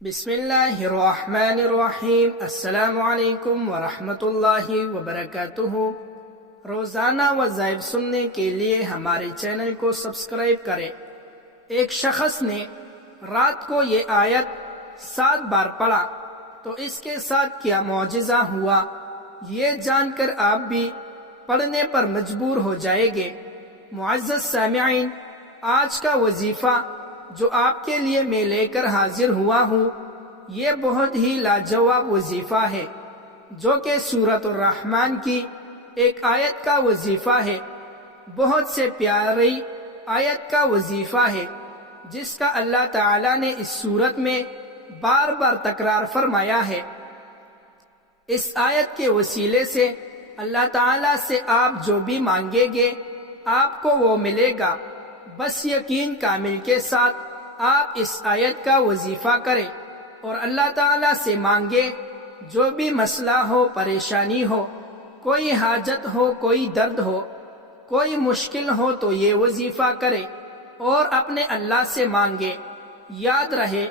بسم اللہ الرحمن الرحیم۔ السلام علیکم ورحمۃ اللہ وبرکاتہ۔ روزانہ وظائف سننے کے لیے ہمارے چینل کو سبسکرائب کریں۔ ایک شخص نے رات کو یہ آیت 7 بار پڑھا تو اس کے ساتھ کیا معجزہ ہوا، یہ جان کر آپ بھی پڑھنے پر مجبور ہو جائیں گے۔ معزز سامعین، آج کا وظیفہ جو آپ کے لیے میں لے کر حاضر ہوا ہوں، یہ بہت ہی لاجواب وظیفہ ہے، جو کہ سورۃ الرحمن کی ایک آیت کا وظیفہ ہے۔ بہت سے پیاری آیت کا وظیفہ ہے، جس کا اللہ تعالیٰ نے اس سورت میں بار بار تکرار فرمایا ہے۔ اس آیت کے وسیلے سے اللہ تعالیٰ سے آپ جو بھی مانگیں گے آپ کو وہ ملے گا۔ بس یقین کامل کے ساتھ آپ اس آیت کا وظیفہ کریں اور اللہ تعالیٰ سے مانگے۔ جو بھی مسئلہ ہو، پریشانی ہو، کوئی حاجت ہو، کوئی درد ہو، کوئی مشکل ہو تو یہ وظیفہ کرے اور اپنے اللہ سے مانگے۔ یاد رہے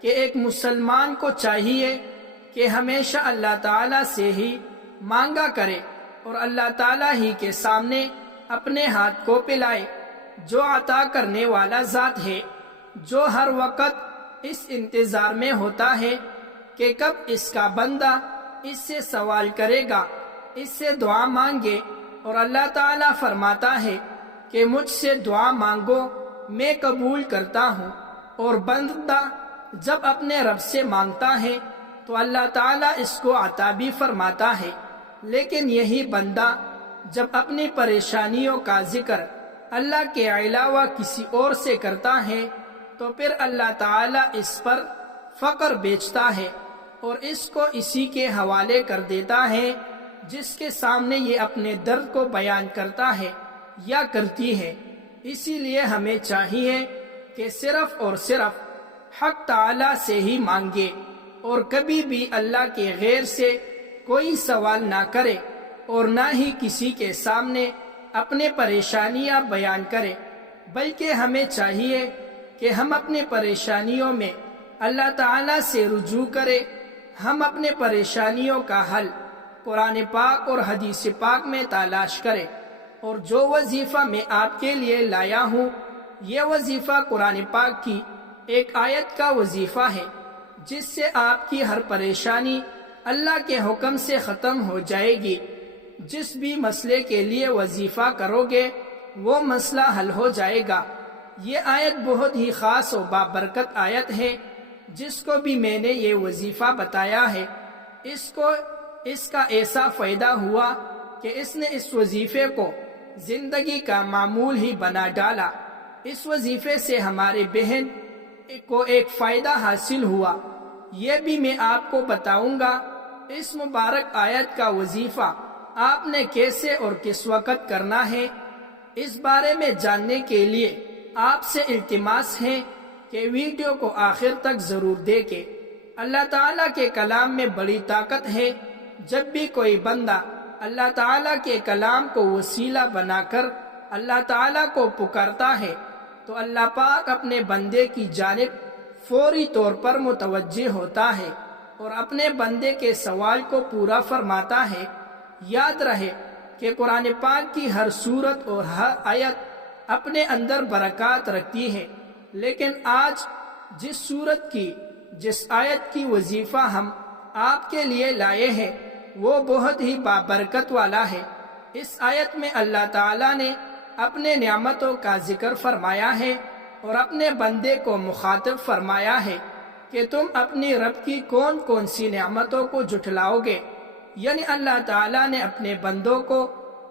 کہ ایک مسلمان کو چاہیے کہ ہمیشہ اللہ تعالیٰ سے ہی مانگا کرے اور اللہ تعالیٰ ہی کے سامنے اپنے ہاتھ کو پھیلائے، جو عطا کرنے والا ذات ہے، جو ہر وقت اس انتظار میں ہوتا ہے کہ کب اس کا بندہ اس سے سوال کرے گا، اس سے دعا مانگے۔ اور اللہ تعالیٰ فرماتا ہے کہ مجھ سے دعا مانگو، میں قبول کرتا ہوں۔ اور بندہ جب اپنے رب سے مانگتا ہے تو اللہ تعالیٰ اس کو عطا بھی فرماتا ہے، لیکن یہی بندہ جب اپنی پریشانیوں کا ذکر اللہ کے علاوہ کسی اور سے کرتا ہے تو پھر اللہ تعالیٰ اس پر فقر بیچتا ہے اور اس کو اسی کے حوالے کر دیتا ہے جس کے سامنے یہ اپنے درد کو بیان کرتا ہے یا کرتی ہے۔ اسی لیے ہمیں چاہیے کہ صرف اور صرف حق تعالیٰ سے ہی مانگے اور کبھی بھی اللہ کے غیر سے کوئی سوال نہ کرے اور نہ ہی کسی کے سامنے اپنے پریشانیاں بیان کرے، بلکہ ہمیں چاہیے کہ ہم اپنے پریشانیوں میں اللہ تعالیٰ سے رجوع کریں۔ ہم اپنے پریشانیوں کا حل قرآن پاک اور حدیث پاک میں تلاش کریں۔ اور جو وظیفہ میں آپ کے لیے لایا ہوں، یہ وظیفہ قرآن پاک کی ایک آیت کا وظیفہ ہے، جس سے آپ کی ہر پریشانی اللہ کے حکم سے ختم ہو جائے گی۔ جس بھی مسئلے کے لیے وظیفہ کرو گے وہ مسئلہ حل ہو جائے گا۔ یہ آیت بہت ہی خاص و بابرکت آیت ہے۔ جس کو بھی میں نے یہ وظیفہ بتایا ہے، اس کا ایسا فائدہ ہوا کہ اس نے اس وظیفے کو زندگی کا معمول ہی بنا ڈالا۔ اس وظیفے سے ہمارے بہن کو ایک فائدہ حاصل ہوا، یہ بھی میں آپ کو بتاؤں گا۔ اس مبارک آیت کا وظیفہ آپ نے کیسے اور کس وقت کرنا ہے، اس بارے میں جاننے کے لیے آپ سے التماس ہے کہ ویڈیو کو آخر تک ضرور دیکھیں۔ اللہ تعالیٰ کے کلام میں بڑی طاقت ہے۔ جب بھی کوئی بندہ اللہ تعالیٰ کے کلام کو وسیلہ بنا کر اللہ تعالیٰ کو پکارتا ہے تو اللہ پاک اپنے بندے کی جانب فوری طور پر متوجہ ہوتا ہے اور اپنے بندے کے سوال کو پورا فرماتا ہے۔ یاد رہے کہ قرآن پاک کی ہر سورت اور ہر آیت اپنے اندر برکات رکھتی ہے، لیکن آج جس سورت کی جس آیت کی وظیفہ ہم آپ کے لیے لائے ہیں وہ بہت ہی بابرکت والا ہے۔ اس آیت میں اللہ تعالیٰ نے اپنے نعمتوں کا ذکر فرمایا ہے اور اپنے بندے کو مخاطب فرمایا ہے کہ تم اپنی رب کی کون کون سی نعمتوں کو جھٹلاؤ گے۔ یعنی اللہ تعالیٰ نے اپنے بندوں کو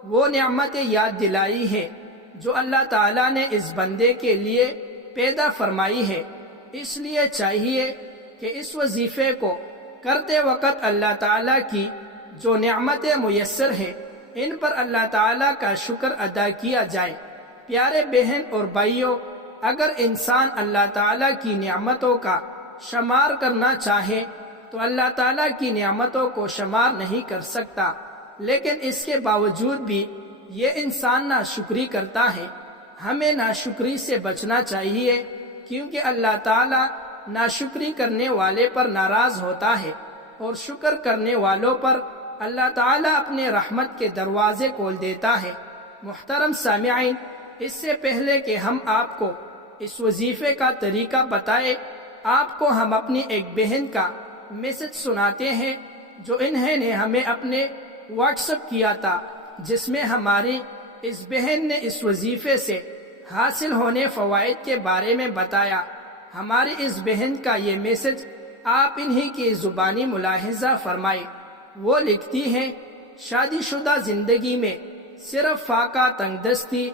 وہ نعمتیں یاد دلائی ہے جو اللہ تعالیٰ نے اس بندے کے لیے پیدا فرمائی ہے۔ اس لیے چاہیے کہ اس وظیفے کو کرتے وقت اللہ تعالیٰ کی جو نعمتیں میسر ہیں ان پر اللہ تعالیٰ کا شکر ادا کیا جائے۔ پیارے بہن اور بھائیوں، اگر انسان اللہ تعالیٰ کی نعمتوں کا شمار کرنا چاہے تو اللہ تعالیٰ کی نعمتوں کو شمار نہیں کر سکتا، لیکن اس کے باوجود بھی یہ انسان ناشکری کرتا ہے۔ ہمیں ناشکری سے بچنا چاہیے، کیونکہ اللہ تعالیٰ ناشکری کرنے والے پر ناراض ہوتا ہے اور شکر کرنے والوں پر اللہ تعالیٰ اپنے رحمت کے دروازے کھول دیتا ہے۔ محترم سامعین، اس سے پہلے کہ ہم آپ کو اس وظیفے کا طریقہ بتائیں، آپ کو ہم اپنی ایک بہن کا میسج سناتے ہیں جو انہوں نے ہمیں اپنے واٹس ایپ کیا تھا، جس میں ہماری اس بہن نے اس وظیفے سے حاصل ہونے فوائد کے بارے میں بتایا۔ ہماری اس بہن کا یہ میسج آپ انہی کی زبانی ملاحظہ فرمائیں۔ وہ لکھتی ہیں، شادی شدہ زندگی میں صرف فاقہ تنگ دستی،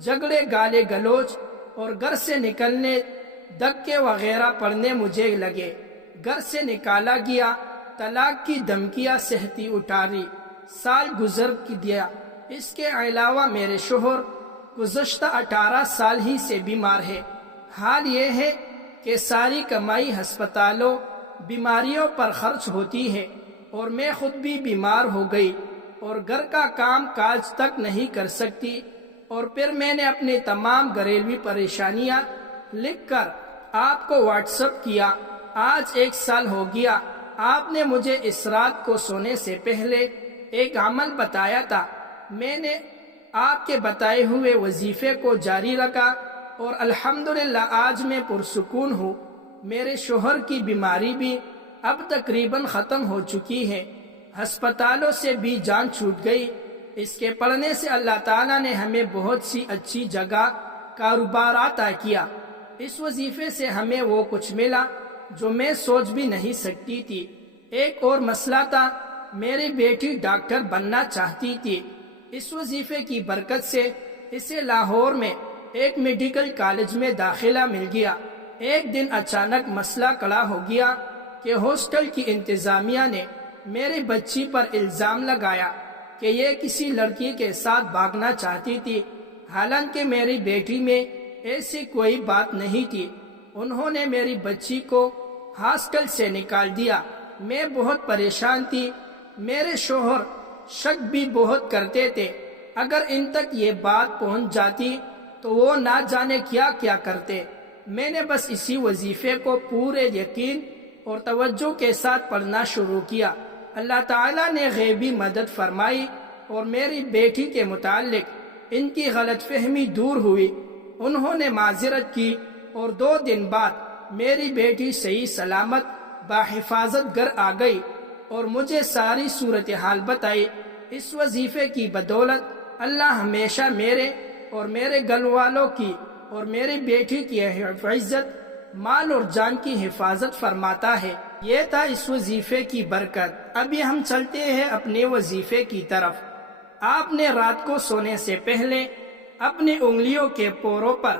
جھگڑے گالے گلوچ اور گھر سے نکلنے دھکے وغیرہ پڑنے مجھے لگے۔ گھر سے نکالا گیا، طلاق کی دھمکیاں سہتی اٹھاری، سال گزر دیا۔ اس کے علاوہ میرے شوہر گزشتہ 18 سال ہی سے بیمار ہے۔ حال یہ ہے کہ ساری کمائی ہسپتالوں، بیماریوں پر خرچ ہوتی ہے اور میں خود بھی بیمار ہو گئی اور گھر کا کام کاج تک نہیں کر سکتی، اور پھر میں نے اپنی تمام گھریلوی پریشانیاں لکھ کر آپ کو واٹس ایپ کیا۔ آج 1 سال ہو گیا۔ آپ نے مجھے اس رات کو سونے سے پہلے ایک عمل بتایا تھا۔ میں نے آپ کے بتائے ہوئے وظیفے کو جاری رکھا اور الحمدللہ آج میں پرسکون ہوں۔ میرے شوہر کی بیماری بھی اب تقریباً ختم ہو چکی ہے، ہسپتالوں سے بھی جان چھوٹ گئی۔ اس کے پڑھنے سے اللہ تعالیٰ نے ہمیں بہت سی اچھی جگہ کاروبار عطا کیا۔ اس وظیفے سے ہمیں وہ کچھ ملا جو میں سوچ بھی نہیں سکتی تھی۔ ایک اور مسئلہ تھا، میری بیٹی ڈاکٹر بننا چاہتی تھی۔ اس وظیفے کی برکت سے اسے لاہور میں ایک میڈیکل کالج میں داخلہ مل گیا۔ ایک دن اچانک مسئلہ کھڑا ہو گیا کہ ہاسٹل کی انتظامیہ نے میری بچی پر الزام لگایا کہ یہ کسی لڑکی کے ساتھ بھاگنا چاہتی تھی، حالانکہ میری بیٹی میں ایسی کوئی بات نہیں تھی۔ انہوں نے میری بچی کو ہاسٹل سے نکال دیا۔ میں بہت پریشان تھی۔ میرے شوہر شک بھی بہت کرتے تھے، اگر ان تک یہ بات پہنچ جاتی تو وہ نہ جانے کیا کیا کرتے۔ میں نے بس اسی وظیفے کو پورے یقین اور توجہ کے ساتھ پڑھنا شروع کیا۔ اللہ تعالیٰ نے غیبی مدد فرمائی اور میری بیٹی کے متعلق ان کی غلط فہمی دور ہوئی۔ انہوں نے معذرت کی اور 2 دن بعد میری بیٹی صحیح سلامت بحفاظت گھر آ گئی اور مجھے ساری صورتحال بتائی۔ اس وظیفے کی بدولت اللہ ہمیشہ میرے اور میرے گھر والوں کی اور میری بیٹی کی عزت، مال اور جان کی حفاظت فرماتا ہے۔ یہ تھا اس وظیفے کی برکت۔ ابھی ہم چلتے ہیں اپنے وظیفے کی طرف۔ آپ نے رات کو سونے سے پہلے اپنی انگلیوں کے پوروں پر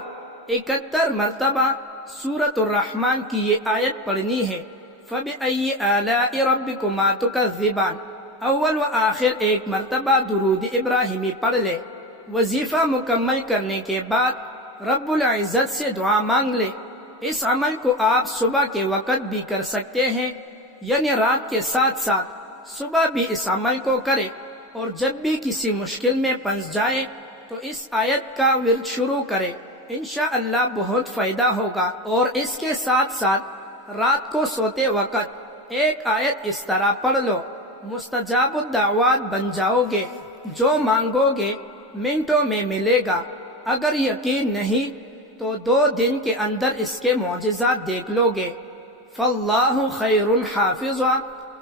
71 مرتبہ سورۃ الرحمن کی یہ آیت پڑھنی ہے، فَبِأَيِّ آلَاءِ رَبِّكُمَا تُكَذِّبَانِ۔ اول و آخر 1 مرتبہ درود ابراہیمی پڑھ لے۔ وظیفہ مکمل کرنے کے بعد رب العزت سے دعا مانگ لے۔ اس عمل کو آپ صبح کے وقت بھی کر سکتے ہیں، یعنی رات کے ساتھ ساتھ صبح بھی اس عمل کو کرے، اور جب بھی کسی مشکل میں پھنس جائے تو اس آیت کا ورد شروع کرے، انشاءاللہ بہت فائدہ ہوگا۔ اور اس کے ساتھ ساتھ رات کو سوتے وقت ایک آیت اس طرح پڑھ لو، مستجاب الدعوات بن جاؤ گے، جو مانگو گے منٹوں میں ملے گا۔ اگر یقین نہیں تو 2 دن کے اندر اس کے معجزات دیکھ لو گے۔ فاللہ خیر حافظا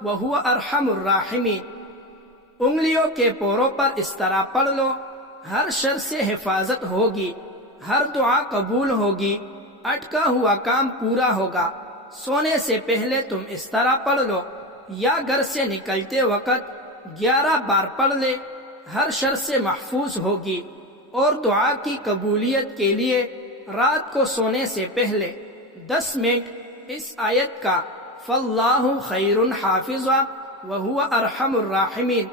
وہو ارحم الراحمین۔ انگلیوں کے پوروں پر اس طرح پڑھ لو، ہر شر سے حفاظت ہوگی، ہر دعا قبول ہوگی، اٹکا ہوا کام پورا ہوگا۔ سونے سے پہلے تم اس طرح پڑھ لو، یا گھر سے نکلتے وقت 11 بار پڑھ لے، ہر شر سے محفوظ ہوگی۔ اور دعا کی قبولیت کے لیے رات کو سونے سے پہلے 10 منٹ اس آیت کا فاللہ خیر حافظا وہو ارحم الراحمین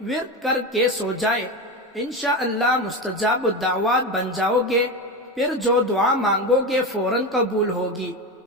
ورد کر کے سو جائے، انشاءاللہ مستجاب الدعوات بن جاؤ گے، پھر جو دعا مانگو گے فوراً قبول ہوگی۔